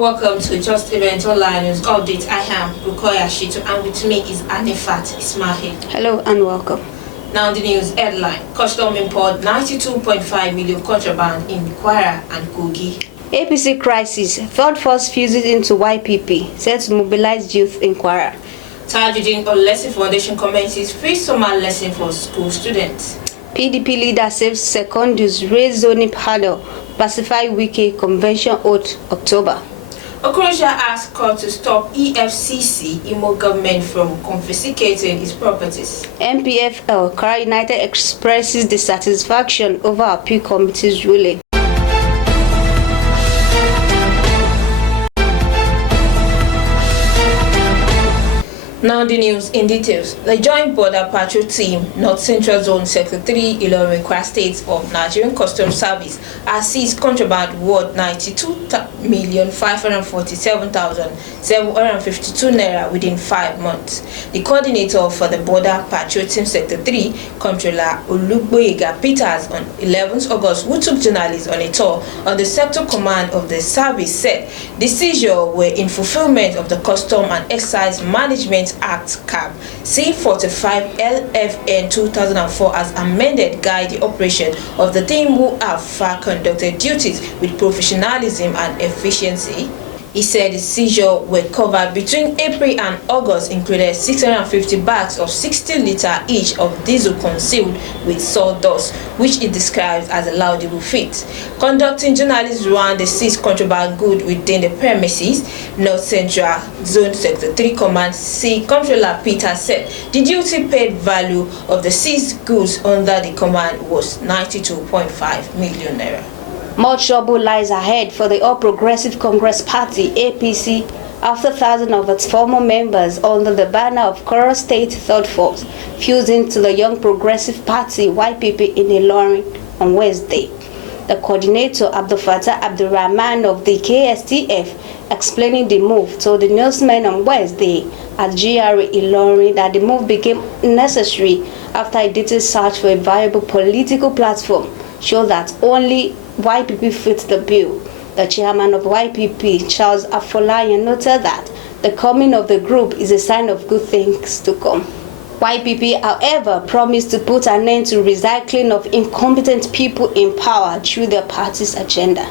and welcome to Justeventonline News Update. I am Okorocha and with me is Anifat Ismail. Hello and welcome. Now the news headline. Custom import 92.5 million contraband in Kwara and Kogi. APC Crisis. Third force fuses into YPP. Set to mobilize youth in Kwara. Tajudeen Olesin Foundation commences free summer lesson for school students. PDP leader saves Secondus raise zoning hurdle. Pacify Wike convention oath October. Okorocha asks court to stop EFCC Imo Govt from confiscating its properties. NPFL Kwara United expresses dissatisfaction over appeal committee's ruling. Now the news in details. The Joint Border Patrol Team, North Central Zone Sector 3, Ilorin, Kwara State of Nigerian Customs Service has seized contraband worth 92,547,752 naira within 5 months. The coordinator for the Border Patrol Team Sector 3, Controller Olugboyega Peters, on 11th August, who took journalists on a tour on the sector command of the service, said the seizure were in fulfillment of the Custom and Excise Management Act CAB C45 LFN 2004 as amended guide the operation of the team, who have far conducted duties with professionalism and efficiency. He said the seizure were covered between April and August included 650 bags of 60-liter each of diesel concealed with sawdust, which it describes as a laudable feat. Conducting journalists around the seized contraband good within the premises, North Central Zone Sector 3 Command C Controller Peter said the duty paid value of the seized goods under the command was 92.5 million naira. More trouble lies ahead for the All Progressive Congress Party, APC, after thousands of its former members under the banner of Kwara State Third Force fusing to the Young Progressive Party, YPP, in Ilorin on Wednesday. The coordinator, Abdul Fattah Abdurrahman of the KSTF, explaining the move, told the newsmen on Wednesday at GRA Ilorin that the move became necessary after a detailed search for a viable political platform showed that only YPP fits the bill. The chairman of YPP, Charles Afolayan, noted that the coming of the group is a sign of good things to come. YPP, however, promised to put an end to recycling of incompetent people in power through their party's agenda.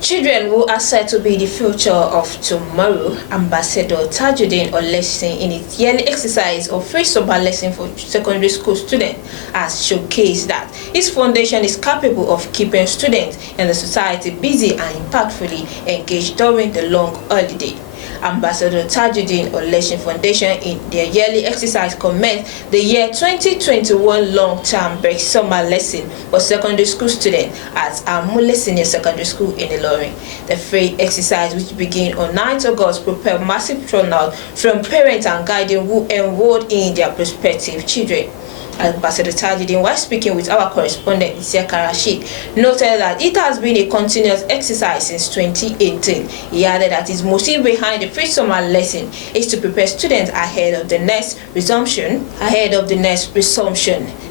Children who are said to be the future of tomorrow, Ambassador Tajudeen Olesin, in its yearly exercise of free summer lesson for secondary school students, has showcased that his foundation is capable of keeping students and the society busy and impactfully engaged during the long holiday. Ambassador Tajudeen Olesin Foundation, in their yearly exercise, commenced the year 2021 long-term break summer lesson for secondary school students at Amule Senior Secondary School in Ilorin. The free exercise, which began on 9th August, propelled massive turnout from parents and guardians who enrolled in their prospective children. Ambassador Tajudeen, while speaking with our correspondent Rashid, noted that it has been a continuous exercise since 2018. He added that his motive behind the free summer lesson is to prepare students ahead of the next resumption.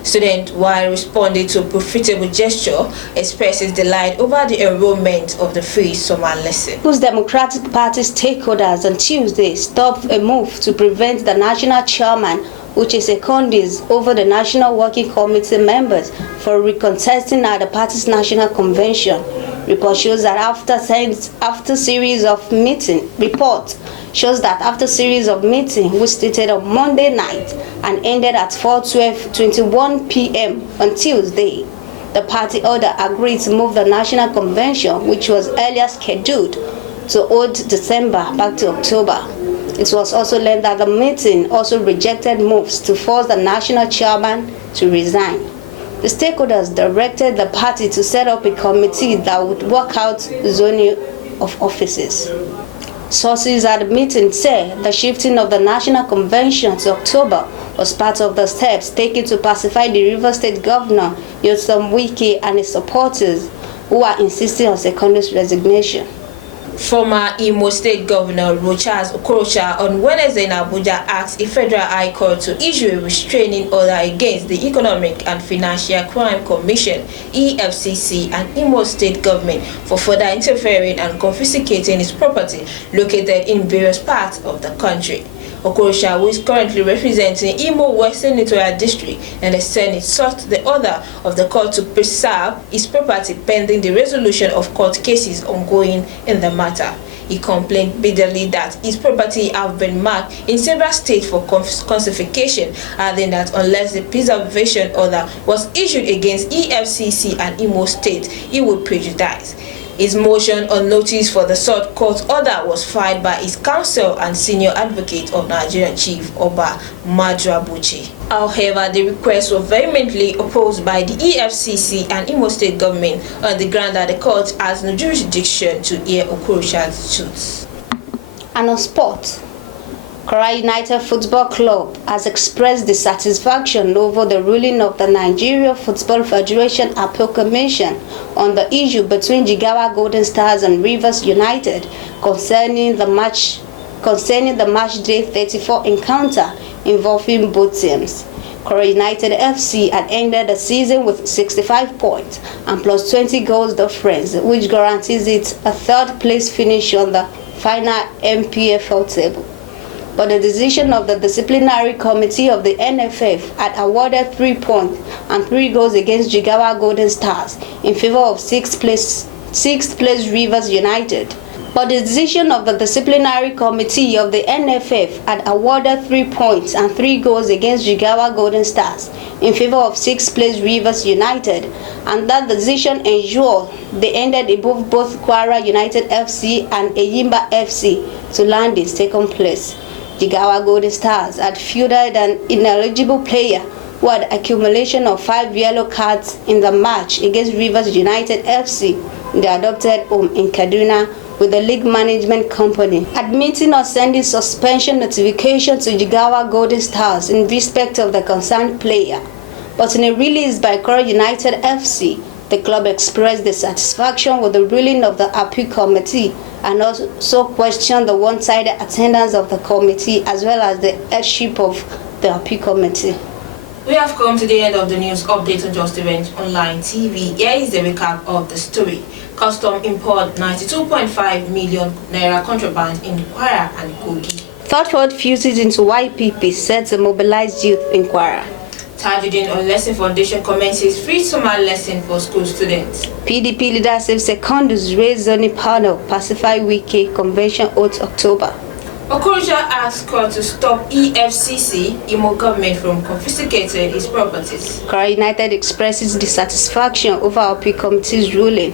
Student, while responding to a profitable gesture, expresses delight over the enrollment of the free summer lesson. Whose Democratic Party stakeholders on Tuesday stopped a move to prevent the national chairman, which is Secondus, over the National Working Committee members for recontesting at the party's national convention. Report shows that after series of meetings, which started on Monday night and ended at 4:21 p.m. on Tuesday, the party order agreed to move the national convention, which was earlier scheduled to hold December, back to October. It was also learned that the meeting also rejected moves to force the national chairman to resign. The stakeholders directed the party to set up a committee that would work out zoning of offices. Sources at the meeting say the shifting of the national convention to October was part of the steps taken to pacify the River State Governor, Wike, and his supporters, who are insisting on Secondus' resignation. Former Imo State Governor Okorocha on Wednesday in Abuja asked a federal high court to issue a restraining order against the Economic and Financial Crime Commission (EFCC) and Imo State government for further interfering and confiscating its property located in various parts of the country. Okorocha, who is currently representing Imo West Senatorial District in the Senate, sought the order of the court to preserve his property pending the resolution of court cases ongoing in the matter. He complained bitterly that his property have been marked in several states for confiscation, adding that unless the preservation order was issued against EFCC and Imo State, it would prejudice. His motion on notice for the sought court order was filed by his counsel and senior advocate of Nigerian Chief Oba Madrabuchi. However, the requests were vehemently opposed by the EFCC and Imo State government on the ground that the court has no jurisdiction to hear Okorocha's suits. And on sport, Kwara United Football Club has expressed dissatisfaction over the ruling of the Nigeria Football Federation Appeal Commission on the issue between Jigawa Golden Stars and Rivers United concerning the match day 34 encounter involving both teams. Kwara United FC had ended the season with 65 points and plus 20 goals difference, which guarantees it a third place finish on the final NPFL table. But the decision of the disciplinary committee of the NFF had awarded 3 points and 3 goals against Jigawa Golden Stars in favor of sixth place Rivers United. But the decision of the disciplinary committee of the NFF had awarded 3 points and 3 goals against Jigawa Golden Stars in favor of sixth place Rivers United, and that decision ensured they ended above both Kwara United FC and Eyimba FC to land in second place. Jigawa Golden Stars had fielded an ineligible player who had accumulation of 5 yellow cards in the match against Rivers United FC in the adopted home in Kaduna, with the league management company admitting or sending suspension notification to Jigawa Golden Stars in respect of the concerned player. But in a release by Kwara United FC, the club expressed dissatisfaction with the ruling of the appeal committee and also questioned the one-sided attendance of the committee as well as the headship of the appeal committee. We have come to the end of the news update on Justeventonline TV. Here is the recap of the story. Custom import 92.5 million naira contraband in Kwara and Kogi. Third world fuses into YPP set to mobilize youth in Kwara. Tajudeen Olesin Foundation commences free summer lesson for school students. PDP leader says Secondus raised zoning panel pacify Wike convention 8th October. Okorocha asks court to stop EFCC, Imo Govt, from confiscating his properties. Kwara United expresses dissatisfaction over appeal committee's ruling.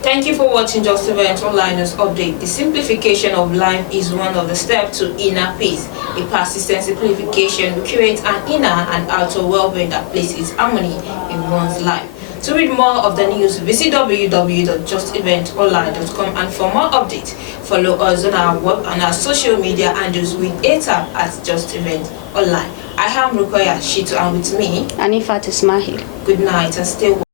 Thank you for watching Justeventsonline's update. The simplification of life is one of the steps to inner peace. A persistent simplification will create an inner and outer well-being that places harmony in one's life. To read more of the news, visit www.justeventonline.com, and for more updates, follow us on our web and our social media handles with @@JustEventOnline. I am Rukoya Shitu, and with me, Anifat Ismail. Good night and stay well.